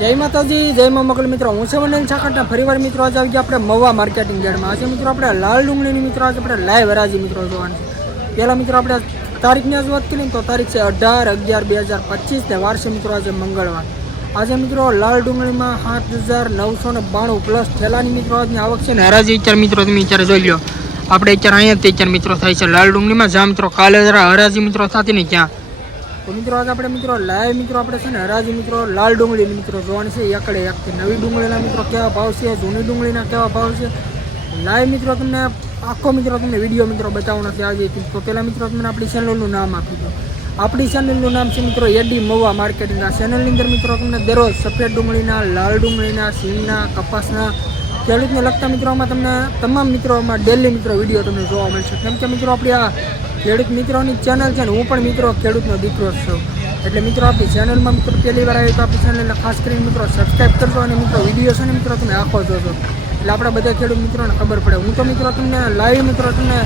જય માતાજી, જય મા મગલ મિત્રો. હું છે વંદન છાકટના ફરીવાર મિત્રો. આજે આવી ગયા આપણે મવા માર્કેટિંગ યાર્ડમાં આજે મિત્રો આપણે લાલ ડુંગળીની મિત્રો આજે આપણે લાઈવ હરાજી મિત્રો જોવાની છે. પહેલાં મિત્રો આપણે તારીખની આજે વાત કરીએ તો તારીખ છે અઢાર અગિયાર બે હજાર પચીસ ને વાર મિત્રો આજે મંગળવાર. આજે મિત્રો લાલ ડુંગળીમાં સાત હજાર નવસો ને બાણું પ્લસ થેલાની મિત્રો આજની આવક છે ને હરાજી અત્યારે મિત્રો તમે અત્યારે જોઈ લો આપણે અત્યારે અહીંયા અત્યારે મિત્રો થાય છે લાલ ડુંગળીમાં. જ્યાં મિત્રો કાલે જરા હરાજી મિત્રો થતી ને ત્યાં તો મિત્રો, આજે આપણે મિત્રો લાઈવ મિત્રો આપણે છે ને હરાજી મિત્રો, લાલ ડુંગળીની મિત્રો જોવાની છે. એકડે એકથી નવી ડુંગળીના મિત્રો કેવા ભાવ છે, જૂની ડુંગળીના કેવા ભાવ છે. લાઈવ મિત્રો તમને, આખો મિત્રો તમને વીડિયો મિત્રો બતાવવાનો છે આજે તો પહેલાં મિત્રો, તમને આપણી ચેનલનું નામ આપી દો આપણી ચેનલનું નામ છે મિત્રો એડી મવા માર્કેટિંગ આ ચેનલની અંદર મિત્રો તમને દરરોજ સફેદ ડુંગળીના, લાલ ડુંગળીના સિંગના કપાસના ખેડૂતને લગતા મિત્રોમાં તમને તમામ મિત્રોમાં ડેલી મિત્રો વીડિયો તમને જોવા મળશે. કેમ કે મિત્રો, આપણી આ ખેડૂત મિત્રોની ચેનલ છે ને, હું પણ મિત્રો ખેડૂતનો દીકરો છું. એટલે મિત્રો, આપણી ચેનલમાં મિત્રો પહેલી વાર આવ્યું તો આપણી ચેનલને ખાસ કરીને મિત્રો સબસ્ક્રાઈબ કરજો અને મિત્રો વીડિયો છે ને મિત્રો તમે આખો જોજો. એટલે આપણા બધા ખેડૂત મિત્રોને ખબર પડે. હું તો મિત્રો તમને લાઈવ મિત્રો તમને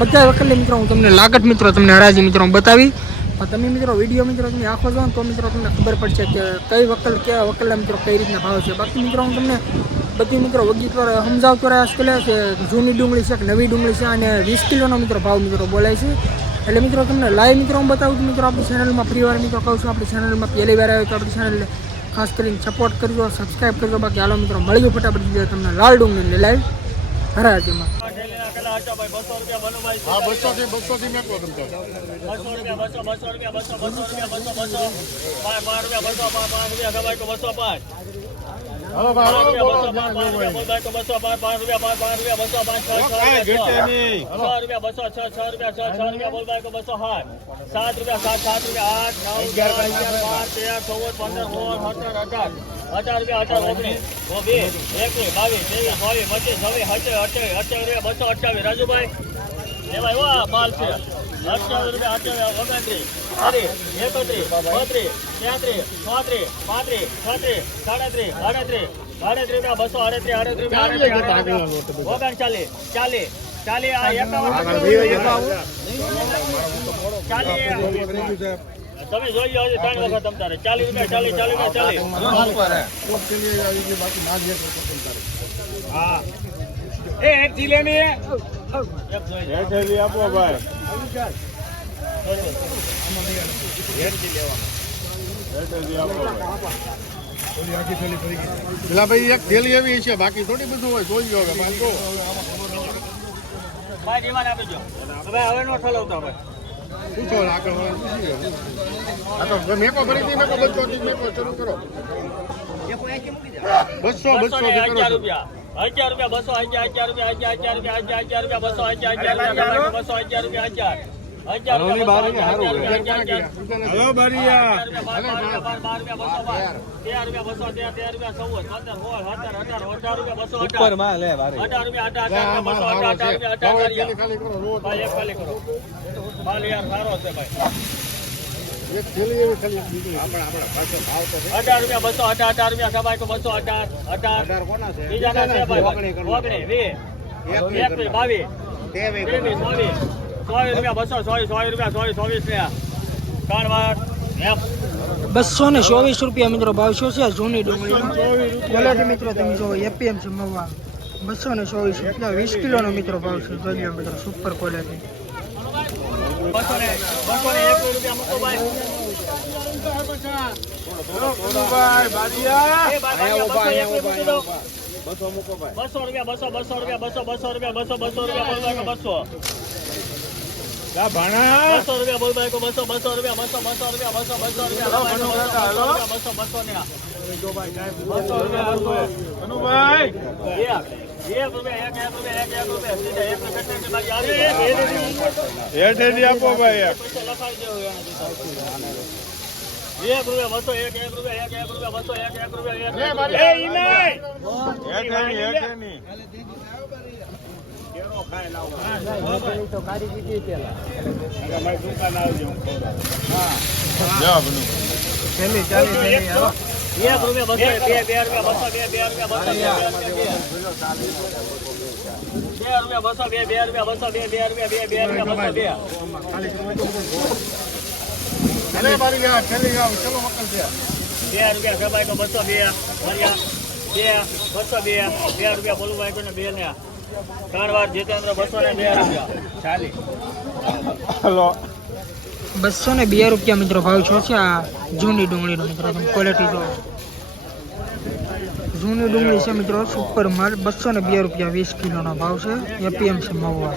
બધા વખતે મિત્રો હું તમને લાગત મિત્રો તમને હરાજી મિત્રો બતાવી. પણ તમે મિત્રો વીડિયો મિત્રો તમે આખો જો તો મિત્રો તમને ખબર પડશે કે કઈ વકલ, કયા વકલના મિત્રો કઈ રીતના ભાવ છે. બાકી મિત્રો હું તમને બધી મિત્રો વગી સમજાવતો રહ્યા છે કે જૂની ડુંગળી છે કે નવી ડુંગળી છે અને વીસ કિલોનો મિત્રો ભાવ મિત્રો બોલાય છે. એટલે મિત્રો તમને લાઈવ મિત્રો હું બતાવું છું મિત્રો આપણી ચેનલમાં ફ્રી વાર મિત્રો કહું છું આપણી ચેનલમાં પહેલી વાર આવ્યો તો આપણી ચેનલને ખાસ કરીને સપોર્ટ કરજો સબસ્ક્રાઈબ કરજો બાકી હાલો મિત્રો મળી ગયું ફટાફટ તમને લાલ ડુંગળી લાઈવ હરાજીમાં. હા બસો થી બસો થી મેં કહું તમને બસો રૂપિયા બસો બસો રૂપિયા બસો બસો રૂપિયા બસો બસો પાંચ રૂપિયા બસો પાંચ રૂપિયા ખબર તો બસો પાંચ. સાત સાત રૂપિયા સાત સાત રૂપિયા આઠ નવ અગિયાર બાર તેર ચૌદ પંદર સોળ સત્તર અઢાર. અઢાર રૂપિયા અઢાર ઓગણીસ ઓ એકવીસ બાવીસ ત્રેવીસ ચોવીસ પચીસ છવ્વીસ અઠ્યાવીસ અઠ્યાવીસ રૂપિયા બસો અઠ્યાવીસ. રાજુભાઈ એવા માલ છે. અઠ્યાવીસ રૂપિયા અઠ્યાવીસ ઓગણત્રીસ. ત્રીસ એકત્રીસ બત્રીસ ચોત્રીસ પાંત્રીસ છત્રીસ સાડત્રીસ આડત્રીસ રૂપિયા બસો આડત્રીસ આડત્રીસ રૂપિયા ઓગણચાલીસ ચાલીસ ચાલીસ આ એકાવન ચાલીસ તમે જોઈ લો હજી ત્રણ વખત તમ તારે ચાલીસ રૂપિયા ચાલીસ ચાલીસ રૂપિયા ચાલીસ. હા. એ એક જીલે ની એક જોઈ આપો ભાઈ. પેલા ભાઈ એક થેલી એવી છે બાકી થોડી બધું હોય જોઈ ગયો હવે હવે હવે નો ઠલવતા ભાઈ પૂછો આગળ તો મેકો ભરી મેકો બસો મેકો શરૂ કરો. બસો બસો કરો રૂપિયા. હજાર રૂપિયા બસો હજાર હજાર રૂપિયા હજાર હજાર રૂપિયા અગિયાર અગિયાર રૂપિયા બસો હજાર હજાર રૂપિયા બસો હજાર રૂપિયા અગિયાર. બારીયા. બાર રૂપિયા બાર બાર રૂપિયા બસો બાર. તેર રૂપિયા બસો તેર તેર રૂપિયા ચૌદ. પંદર સોળ સત્તર અઢાર રૂપિયા બસો અઢાર. અઢાર રૂપિયા અઢાર અઢાર બસો અઢાર અઢાર રૂપિયા અઢાર રૂપિયા ખાલી કરો રોજ. એક ખાલી કરો. માલ યાર સારો છે ભાઈ. એક થેલી એવી ખાલી નીકળી આપણે આપણે પાછો ભાવ તો છે. અઢાર રૂપિયા બસો અઢાર અઢાર રૂપિયા સભાઈ તો બસો અઢાર અઢાર. બીજા ના છે? ભાઈ. ઓગણી વીસ. એકવીસ બાવીસ. ત્રેવીસ ચોવીસ. ચોવીસ રૂપિયા બસો ચોવીસ ચોવીસ રૂપિયા ચોવીસ ચોવીસ ને. બસો ને ચોવીસ રૂપિયા મિત્રો ભાવ શું છે? જૂની ડુંગળી. ક્વોલિટી મિત્રો તમે જો એપીએમસી મવા બસો ને ચોવીસ રૂપિયા વીસ કિલોનો મિત્રો ભાવ છે. જોઈએ મિત્રો સુપર ક્વોલિટી બસો રૂપિયા બસો. બસો રૂપિયા બસો બસો રૂપિયા બસો બસો રૂપિયા બસો બસો રૂપિયા બસો. બસો રૂપિયા બોલ ભાઈ બસો બસો રૂપિયા બસો બસો રૂપિયા બસો બસો રૂપિયા. બસો રૂપિયા બસો બસો ને બસો રૂપિયા એક એક રૂપિયા એક એક રૂપિયા એક એક રૂપિયા. એક આપો ભાઈ એક. રૂપિયા બસો એક એક રૂપિયા એક એક રૂપિયા બસો એક એક રૂપિયા એક એક એક બે રૂપિયા બસો બે બે રૂપિયા બસો બે ભર્યા બે બસો બે બે રૂપિયા બોલું ભાઈ કોઈને બે ને. ત્રણ વાર જીતેન્દ્ર બસો ને બે રૂપિયા. ચાલી. બસો ને બે રૂપિયા મિત્રો ભાવ છો છે આ જૂની ડુંગળીનો મિત્રો તમે ક્વોલિટી જો. જૂની ડુંગળી છે મિત્રો સુપર માલ બસો ને બે રૂપિયા વીસ કિલોનો ભાવ છે એપીએમસી મહુવા.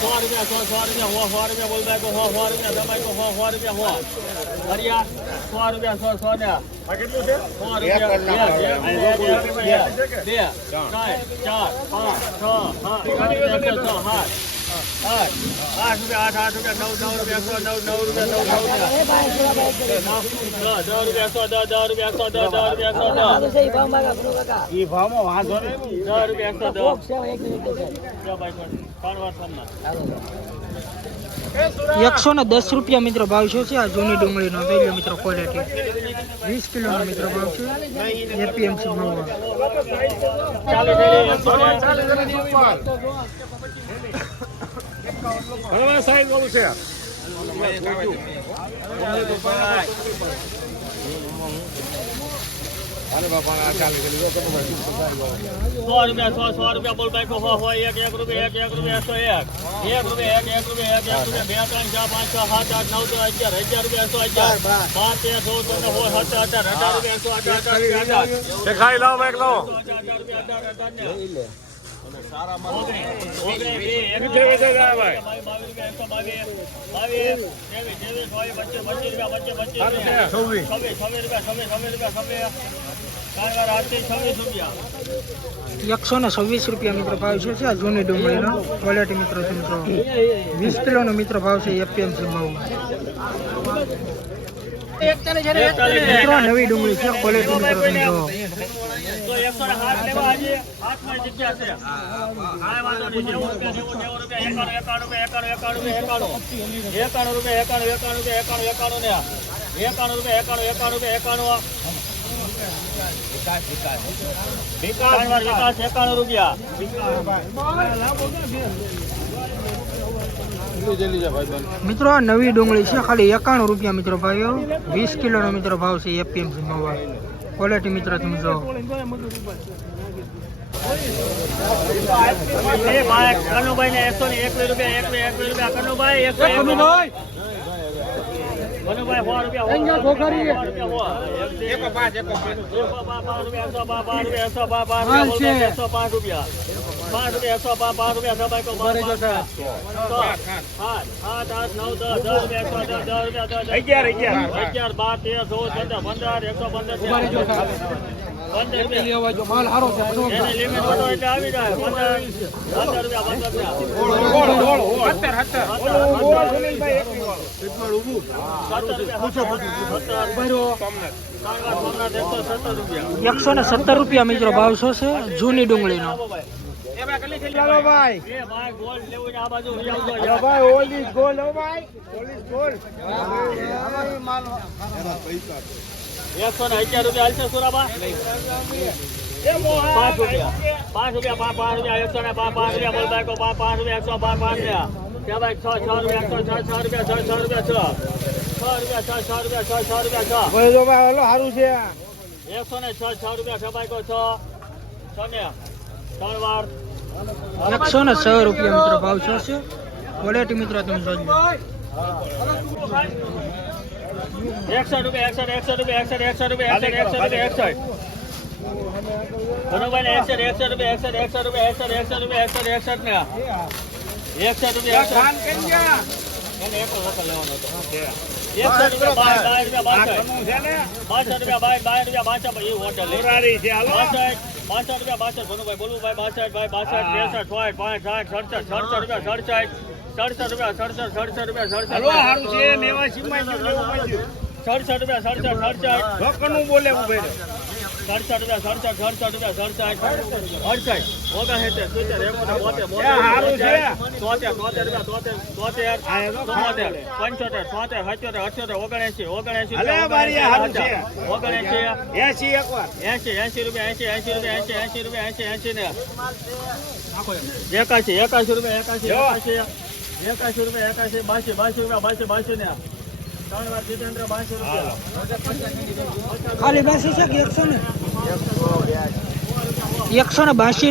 સો રૂપિયા સો સો રૂપિયા હો સો રૂપિયા બોલ તો સો સો રૂપિયા દબાઈ તો સો સો રૂપિયા હો હરિયા સો રૂપિયા સો સો ને કેટલું છે સો રૂપિયા બે, બે, ચાર પાંચ છ સાત આઠ, નવ, દસ, સાત. આઠ આઠ રૂપિયા આઠ આઠ રૂપિયા નવ નવ રૂપિયા સો નવ નવ રૂપિયા નવ નવ દસ રૂપિયા સો દસ દસ રૂપિયા સો દસ દસ રૂપિયા સો દસ ઈ ભાવમાં વાંધો નહીં દસ રૂપિયા એકસો દસ જો ભાઈ ત્રણ વાર તમને એકસો ને દસ રૂપિયા મિત્રો ભાવ છે. આ જૂની ડુંગળીનો જોઈ લો મિત્રો ક્વોલિટી વીસ કિલોનો મિત્રો ભાવ છે એપીએમસી મહુવા બરાબર સાઈઝ વાળું છે સો રૂપિયા સો સો રૂપિયા બોલ ભાઈ હો હો એક એક રૂપિયા એક એક રૂપિયા એકસો એક એક રૂપિયા એક એક રૂપિયા એક એક રૂપિયા બે ત્રણ ચાર પાંચ છ સાત આઠ નવ દસ અગિયાર અગિયાર રૂપિયા એકસો અગિયાર બાર તેર ચૌદ પંદર સોળ સત્તર અઢાર અઢાર રૂપિયા એકસો અઢાર અઢાર રૂપિયા અઢાર ખાઈ લાવ એક લાવો અઢાર રૂપિયા અઢાર અઢાર એકસો ને છવ્વીસ રૂપિયા મિત્રો ભાવ છે આ જૂની ડુંગળીનો. ક્વોલિટી મિત્રો છે જો વીસ કિલોનો મિત્રો ભાવ છે એપીએમસી મહુવા મિત્રો નવી ડુંગળી છે ક્વોલિટી મિત્રો નહીં નેવું રૂપિયા એકાણું એકાણું એકાણું એકાણું રૂપિયા એકાણું એકાણું રૂપિયા. એકાણું એકાણું રૂપિયા એકાણું એકાણું ને એકાણું રૂપિયા એકાણું એકાણું રૂપિયા એકાણું વિકાસ વિકાસ એકાણું રૂપિયા મિત્રો આ નવી ડુંગળી છે ખાલી એકાણું રૂપિયા મિત્રો ભાઈઓ વીસ કિલોનો મિત્રો ભાવ છે એપીએમસી મહુવા ક્વોલિટી મિત્રો તમે જો રૂપિયા એકવીસ રૂપિયા સો સો પાંચ પાંચ પાંચ રૂપિયા એકસો પાંચ પાંચ રૂપિયા એકસો પાંચ પાંચ રૂપિયા એકસો પાંચ રૂપિયા પાંચ રૂપિયા એકસો પાંચ પાંચ રૂપિયા. સબાઈ કો પાંચ પાંચ સાત આઠ આઠ નવ દસ દસ રૂપિયા દસ દસ રૂપિયા દસ અગિયાર અગિયાર. અગિયાર બાર તેર ચૌદ પંદર પંદર એકસો પંદર એકસો રૂપિયા. એકસો ને સત્તર રૂપિયા મિત્રો ભાવ છે જૂની ડુંગળીનો. ચાલો ભાઈ. એ ભાઈ છે આ બાજુ લઈ આવજો. ચાલો ભાઈ ઓલી ગોલ હો ભાઈ. ઓલી ગોલ એકસો ને અગિયાર રૂપિયા હાલશે સુરાબા. પાંચ રૂપિયા. પાંચ રૂપિયા પાંચ પાંચ રૂપિયા એકસો ને પાંચ પાંચ રૂપિયા બોલ બાઈકો પાંચ પાંચ રૂપિયા એકસો પાંચ પાંચ રૂપિયા. ભાઈ છ છ રૂપિયા એકસો છ છ રૂપિયા છ છ રૂપિયા છ. છ રૂપિયા છ છ રૂપિયા છ છ રૂપિયા છ. બોલો ભાઈ હલો સારું છે. એકસો ને છ છ રૂપિયા છ બાઈકો છ. છ ને. ત્રણ વાર. એકસો ને છ રૂપિયા મિત્રો ભાવ શું? છે ક્વોલિટી મિત્રો તમે જોજો. એકસઠ રૂપિયા એકસો રૂપિયા એકસો રૂપિયા એકસો રૂપિયા એકસઠ એકસો રૂપિયા એકસઠ ધનુભાઈ રૂપિયા એકસઠ એકસો. રૂપિયા એકસો રૂપિયા એકસો રૂપિયા રૂપિયા એકસઠ રૂપિયા રૂપિયા એકસઠ રૂપિયા એકસઠ રૂપિયા એકસઠ રૂપિયા રૂપિયા લેવાનો રૂપિયા રૂપિયા બાર બાર રૂપિયા રૂપિયા બાર બાર રૂપિયા રૂપિયા સડસઠ રૂપિયા સડસઠ રૂપિયા સડસઠ રૂપિયા સડસઠ રૂપિયા રૂપિયા રૂપિયા રૂપિયા બારી, રૂપિયા. રૂપિયા એંસી એંસી રૂપિયા એંસી એંસી ને? એકાશી એકાશી રૂપિયા એકાશી જો. એકાશી એકાશી રૂપિયા એકાશી બાસી બાસી રૂપિયા બાસી બાસી ને ત્રણ વાર જીતેન્દ્ર બાસી રૂપિયા ખાલી રૂપિયા છે કે એકસો ને એકસો ને બાસી રૂપિયા મિત્રો સડસઠ રૂપિયા આ સડસઠ રૂપિયા સડસઠ જૂની ડુંગળી સડસઠ હાલો ભાઈ? સુપર એટલી કાઢો એક એકસો ને બોતેર રૂપિયા ડાયરેક્ટ લેવા ભાઈ કોઈ પરફેક્ટ હોય સુનિભાઈ. આમાં કાંઈ ન પૂછો હોય પૂછો પ્રેમથી સાહેબ પાક્કો જ હોય આપણું હો. તમારા ના પડતો ને હા યાર. એકસો ને એકાણું રૂપિયા, એકાણું, એકાણું રૂપિયા, એકસો એક, બાવન, બાવન રૂપિયા, બાવન, ત્રેપન, ચોપન, પચાસ, સાઠ, એકસઠ, એકસો રૂપિયા, એકસઠ, એકસો રૂપિયા, એકસઠ. એકસો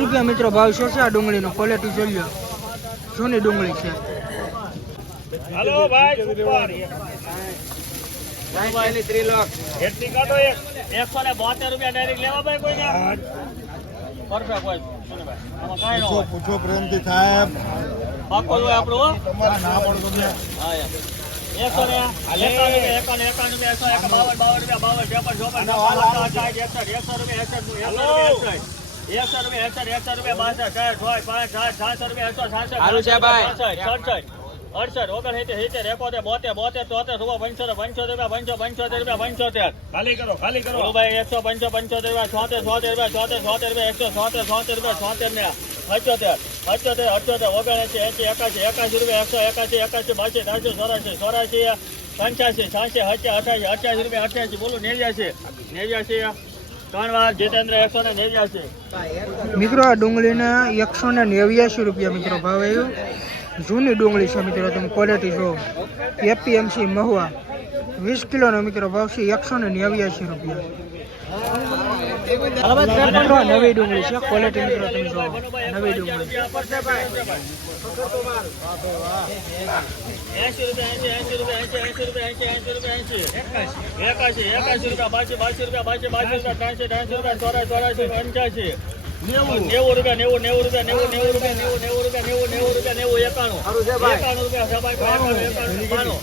રૂપિયા, મિત્રો ભાવ એકસઠ, એકસો રૂપિયા, બાસઠ, સાઠ, છોય, પાંચ, સાઠ, સાતસો રૂપિયા, એકસો સાસઠ, સાસઠ, સડસઠ, અડસઠ, ઓગણસિત્તેર, સિત્તેર, એકોતેર, બોતેર, બોતેર, તોતેર, સોળ, પંચોતેર, પંચોતેર રૂપિયા, પંચો, પંચોતેર રૂપિયા, પંચોતેર. ખાલી કરો ખાલી કરો ગુરુભાઈ એકસો પંચો પંચોતેર રૂપિયા છોતેર છોતેર રૂપિયા છોતેર છોતેર રૂપિયા એકસો છોતેર છોતેર રૂપિયા છોતેર ને અઠ્યોતેર અઠ્યોતેર અઠ્યોતેર ઓગણએંસી એંસી એકાસી એકાસી રૂપિયા, એકસો એકાસી એકાસી બાસી, ત્રણસો ચોરાસી ચોરાસી પંચ્યાસી છ્યાસી અઠ્યા અઠ્યાસી અઠ્યાસી રૂપિયા અઠ્યાસી બોલો નેવ્યાસી નેવ્યાસી ત્રણ વાર જીતેન્દ્ર, એકસો ને નેવ્યાસી મિત્રો, આ ડુંગળીના એકસો ને રૂપિયા મિત્રો ભાવ આવ્યો જૂની ડુંગળી છે મિત્રો, તમે ક્વોલિટી જો એપીએમસી મહુવા, વીસ કિલોનો મિત્રો ભાવ છે એકસો ને નેવ્યાસી રૂપિયા. નવી ડુંગળી છે. ક્વોલિટી મિત્રો, તમે જો નવી ડુંગળી. એકાશી એકાશી રૂપિયા બાસી બાસી રૂપિયા બાસી બાસી રૂપિયા, ત્રણસો ત્રણસો રૂપિયા, ચોરાસી ચોરાસી, પંચ્યાસી. નેવું. નેવું રૂપિયા નેવું નેવું રૂપિયા નેવું નેવું રૂપિયા નેવું નેવું રૂપિયા નેવું નેવું રૂપિયા નેવું એકાણું. એકાણું રૂપિયા એકાણું બાણું.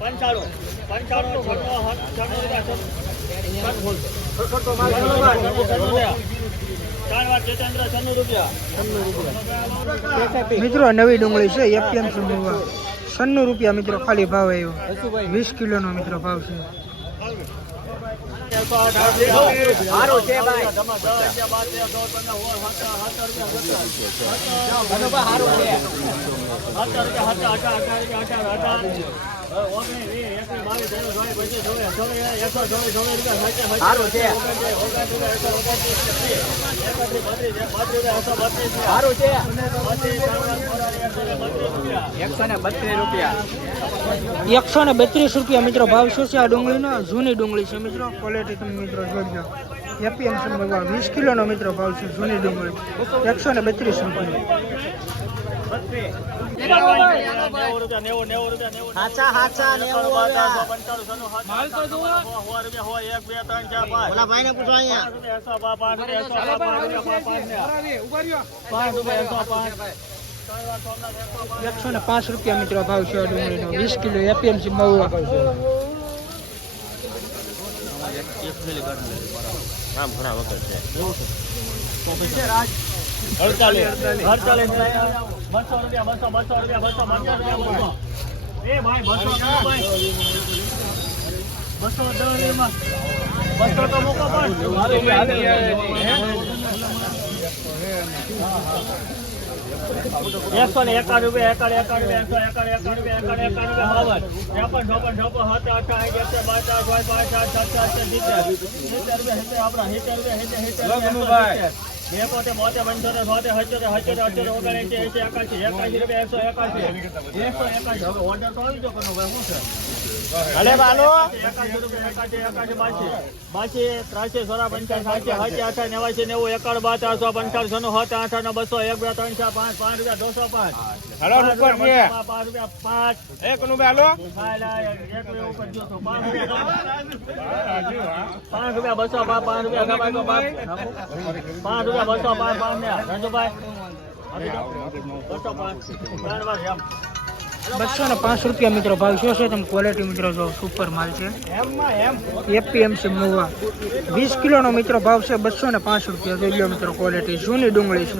પંચાણું. પંચાણું છન્નું છન્નું મિત્રો નવી ડુંગળી છે એપીએમસી મહુવા સન્નું રૂપિયા મિત્રો ખાલી ભાવ આવ્યો. વીસ કિલોનો મિત્રો ભાવ છે. સારું છે ભાઈ. સારું છે એકસો ને બત્રીસ રૂપિયા. એકસો ને બત્રીસ રૂપિયા મિત્રો ભાવ શું છે? આ ડુંગળીનો? જૂની ડુંગળી છે મિત્રો. ક્વોલિટી તમે મિત્રો જોજો. એપીએમસી મગવા વીસ કિલોનો મિત્રો ભાવ છે જૂની ડુંગળી. એકસો ને બત્રીસ એકસો ને પાંચ રૂપિયા એકસો પાંચ પાંચ રૂપિયા પાંચ પાંચ ને પાંચ છે. મહુવા અડતાલીસ અડતાલીસ બસો રૂપિયા બસો બસો રૂપિયા બસો બસો રૂપિયા એ ભાઈ બસો ભાઈ. બસો દસ બસો તો મૂકો એકસો ને એકાદ રૂપિયા એકાદ એકાદ રૂપિયા એકસો એકાદ એકાદ રૂપિયા એકાદ એકાદ રૂપિયા બાવન. ત્રેપન ચોપન છપ્પન સત્તર અઠાવીસ એકસો બાર ચાર પાંચ પાંચ સાત સાત સાત સાત સિત્તેર. સિત્તેર રૂપિયા સિત્તેર આપણા સિત્તેર રૂપિયા સિત્તેર સિત્તેર એકોતેર બોતેર પંચોતેર છોતેર સત્યોતેર સત્યોતેર અઠ્યોતેર ઓગણએંસી એંસી એકાશી રૂપિયા એકસો એકાશી. એકસો એકાશી. હવે ઓર્ડર તો આવી ગયો કનો ભાઈ શું છે? અલે બાલો. બાસી ત્રાસી સોળા પંચાસ સાતસી સાતસી અઠાર નેવાસી નેવું એકડ બા ચારસો પંચાવન છન્નું હત આઠ ને બસો એક બે ત્રણ ચાર પાંચ પાંચ રૂપિયા દોસો પાંચ. પાંચ રૂપિયા પાંચ એક નું હાલો. પાંચ રૂપિયા બસો પાંચ પાંચ રૂપિયા પાંચ પાંચ રૂપિયા બસો પાંચ પાંચ ને. રંજુભાઈ. બસો પાંચ. ત્રણ વાર એમ. બસો ને પાંચ રૂપિયા મિત્રો ભાવ શું છે. તમે ક્વોલિટી મિત્રો જો સુપર માલ છે. એપીએમસી મુવા વીસ કિલોનો મિત્રો ભાવ છે બસો ને પાંચ રૂપિયા. જોઈ લો મિત્રો ક્વોલિટી જૂની ડુંગળી છે.